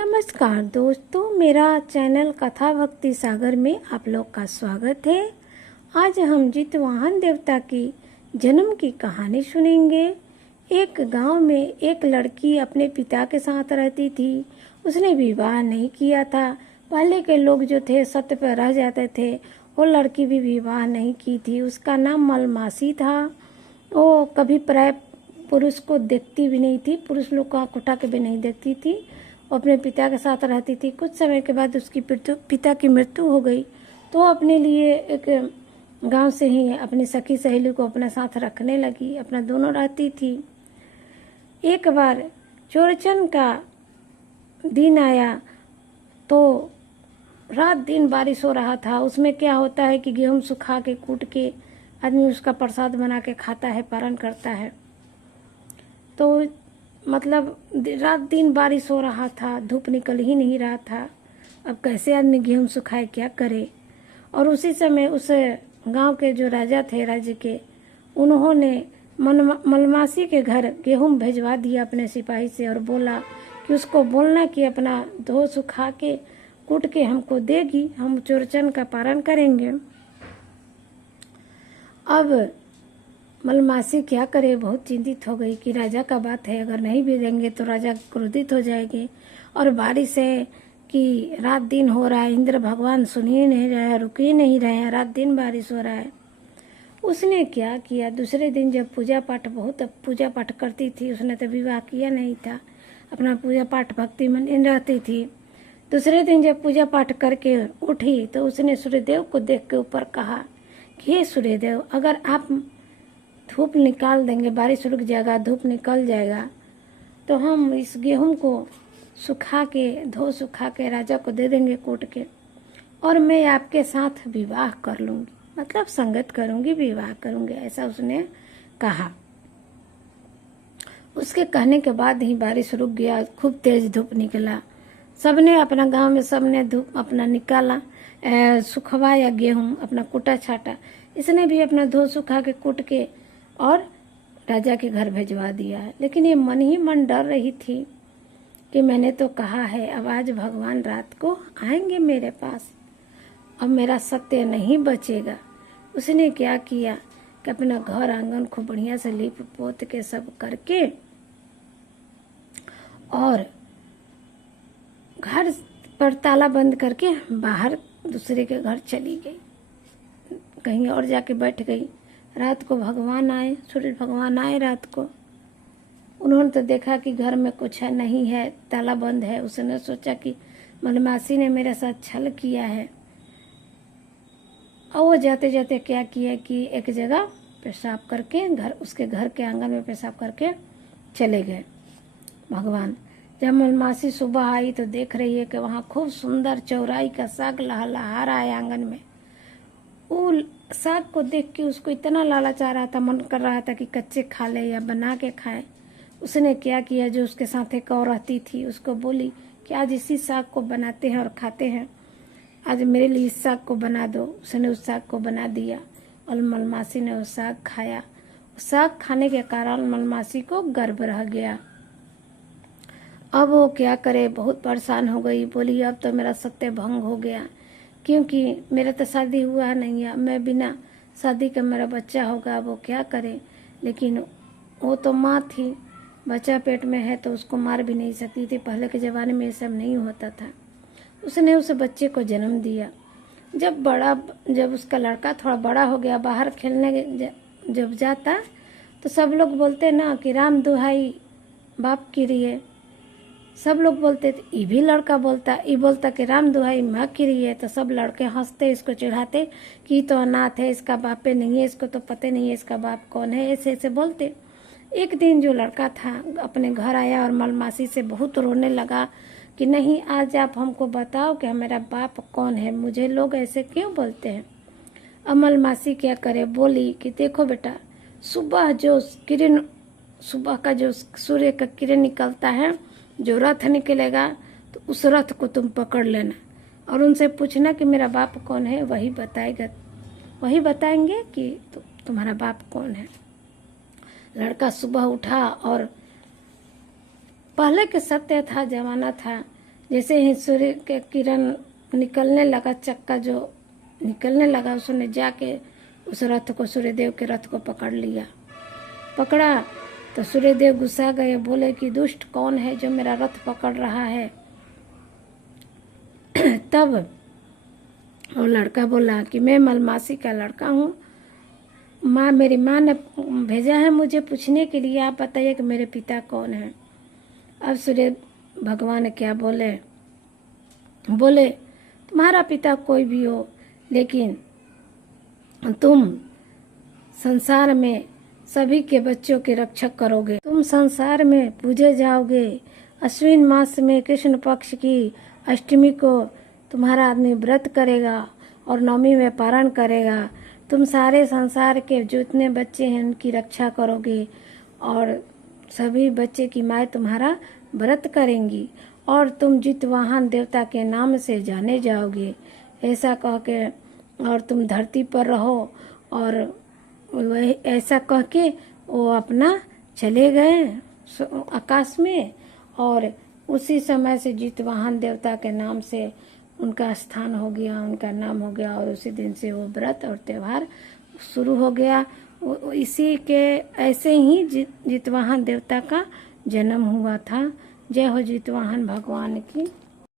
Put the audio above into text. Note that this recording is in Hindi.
नमस्कार दोस्तों, मेरा चैनल कथा भक्ति सागर में आप लोग का स्वागत है। आज हम जितवाहन देवता की जन्म की कहानी सुनेंगे। एक गांव में एक लड़की अपने पिता के साथ रहती थी। उसने विवाह नहीं किया था। पहले के लोग जो थे सत्य पर रह जाते थे, वो लड़की भी विवाह नहीं की थी। उसका नाम मलमासी था। वो कभी प्राय पुरुष को देखती भी नहीं थी, पुरुष लोग को आँख उठा के भी नहीं देखती थी। वो अपने पिता के साथ रहती थी। कुछ समय के बाद उसकी पिता की मृत्यु हो गई, तो वो अपने लिए एक गांव से ही अपनी सखी सहेली को अपने साथ रखने लगी। अपना दोनों रहती थी। एक बार चौरचन का दिन आया तो रात दिन बारिश हो रहा था। उसमें क्या होता है कि गेहूं सुखा के कूट के आदमी उसका प्रसाद बना के खाता है, पारण करता है। तो मतलब रात दिन बारिश हो रहा था, धूप निकल ही नहीं रहा था। अब कैसे आदमी गेहूं सुखाए, क्या करे। और उसी समय उस गांव के जो राजा थे, राज्य के, उन्होंने मलमासी के घर गेहूं भेजवा दिया अपने सिपाही से और बोला कि उसको बोलना कि अपना धो सुखा के कूट के हमको देगी, हम चौरचन का पारण करेंगे। अब मलमासी क्या करे, बहुत चिंतित हो गई कि राजा का बात है, अगर नहीं भेजेंगे तो राजा क्रोधित हो जाएंगे। और बारिश है कि रात दिन हो रहा है, इंद्र भगवान सुन ही नहीं रहे हैं, रुक ही नहीं रहे हैं, रात दिन बारिश हो रहा है। उसने क्या किया, दूसरे दिन जब पूजा पाठ करती थी, उसने तो विवाह किया नहीं था, अपना पूजा पाठ भक्ति में रहती थी। दूसरे दिन जब पूजा पाठ करके उठी तो उसने सूर्यदेव को देख के ऊपर कहा कि हे सूर्यदेव, अगर आप धूप निकाल देंगे, बारिश रुक जाएगा, धूप निकल जाएगा, तो हम इस गेहूं को धो सुखा के राजा को दे देंगे कूट के, और मैं आपके साथ विवाह कर लूंगी, मतलब संगत करूंगी, विवाह करूंगी, ऐसा उसने कहा। उसके कहने के बाद ही बारिश रुक गया, खूब तेज धूप निकला। सबने अपना गांव में सबने धूप अपना निकाला, सुखवाया गेहूं, अपना कूटा छाटा। इसने भी अपना धो सुखा के कूट के और राजा के घर भेजवा दिया है। लेकिन ये मन ही मन डर रही थी कि मैंने तो कहा है, अब आज भगवान रात को आएंगे मेरे पास, अब मेरा सत्य नहीं बचेगा। उसने क्या किया कि अपना घर आंगन खूब बढ़िया से लीप पोत के सब करके और घर पर ताला बंद करके बाहर दूसरे के घर चली गई, कहीं और जाके बैठ गई। रात को भगवान आए, सूर्य भगवान आए रात को। उन्होंने तो देखा कि घर में कुछ है नहीं है, ताला बंद है। उसने सोचा कि मलमासी ने मेरे साथ छल किया है। और वो जाते जाते क्या किया कि एक जगह पेशाब करके उसके घर के आंगन में पेशाब करके चले गए भगवान। जब मलमासी सुबह आई तो देख रही है कि वहाँ खूब सुंदर चौराई का साग लहलहा रहा है आंगन में। वो साग को देख के उसको इतना लालच आ रहा था, मन कर रहा था कि कच्चे खा ले या बना के खाए। उसने क्या किया, जो उसके साथ एक और रहती थी, उसको बोली कि आज इसी साग को बनाते हैं और खाते हैं, आज मेरे लिए इस साग को बना दो। उसने उस साग को बना दिया और मलमासी ने वो साग खाया। साग खाने के कारण मलमासी को गर्भ रह गया। अब वो क्या करे, बहुत परेशान हो गई। बोली अब तो मेरा सत्य भंग हो गया, क्योंकि मेरा तो शादी हुआ नहीं है, मैं बिना शादी के मेरा बच्चा होगा, वो क्या करे। लेकिन वो तो माँ थी, बच्चा पेट में है तो उसको मार भी नहीं सकती थी। पहले के ज़माने में ये सब नहीं होता था। उसने उस बच्चे को जन्म दिया। जब उसका लड़का थोड़ा बड़ा हो गया, बाहर खेलने जब जाता तो सब लोग बोलते ना कि राम दुहाई बाप की रिए। सब लोग बोलते थे, ये भी लड़का बोलता, ये बोलता कि राम दुहाई माँ की रही है। तो सब लड़के हंसते, इसको चिढ़ाते कि तो अनाथ है, इसका बाप पे नहीं है, इसको तो पता नहीं है इसका बाप कौन है, ऐसे ऐसे बोलते। एक दिन जो लड़का था अपने घर आया और मलमासी से बहुत रोने लगा कि नहीं, आज आप हमको बताओ कि मेरा बाप कौन है, मुझे लोग ऐसे क्यों बोलते हैं। अब मलमासी क्या करे, बोली कि देखो बेटा, सुबह का जो सूर्य का किरण निकलता है, जो रथ निकलेगा तो उस रथ को तुम पकड़ लेना और उनसे पूछना कि मेरा बाप कौन है, वही बताएंगे कि तुम्हारा बाप कौन है। लड़का सुबह उठा और पहले के सत्य था, जमाना था जैसे ही सूर्य के किरण निकलने लगा, चक्का जो निकलने लगा, उसने जाके उस रथ को, सूर्यदेव के रथ को पकड़ लिया। पकड़ा तो सूर्यदेव गुस्सा गए, बोले कि दुष्ट कौन है जो मेरा रथ पकड़ रहा है। तब वो लड़का बोला कि मैं मलमासी का लड़का हूँ, मेरी माँ ने भेजा है मुझे पूछने के लिए, आप बताइए कि मेरे पिता कौन है। अब सूर्य भगवान क्या बोले, तुम्हारा पिता कोई भी हो, लेकिन तुम संसार में सभी के बच्चों के रक्षक करोगे। तुम संसार में पूजे जाओगे। अश्विन मास में कृष्ण पक्ष की अष्टमी को तुम्हारा आदमी व्रत करेगा और नवमी में पारण करेगा। तुम सारे संसार के जितने बच्चे हैं उनकी रक्षा करोगे और सभी बच्चे की माँ तुम्हारा व्रत करेंगी और तुम जितवाहन देवता के नाम से जाने जाओगे। ऐसा कह के और तुम धरती पर रहो। और वही ऐसा कह के वो अपना चले गए आकाश में, और उसी समय से जितवाहन देवता के नाम से उनका स्थान हो गया, उनका नाम हो गया, और उसी दिन से वो व्रत और त्यौहार शुरू हो गया। इसी के ऐसे ही जितवाहन देवता का जन्म हुआ था। जय हो जितवाहन भगवान की।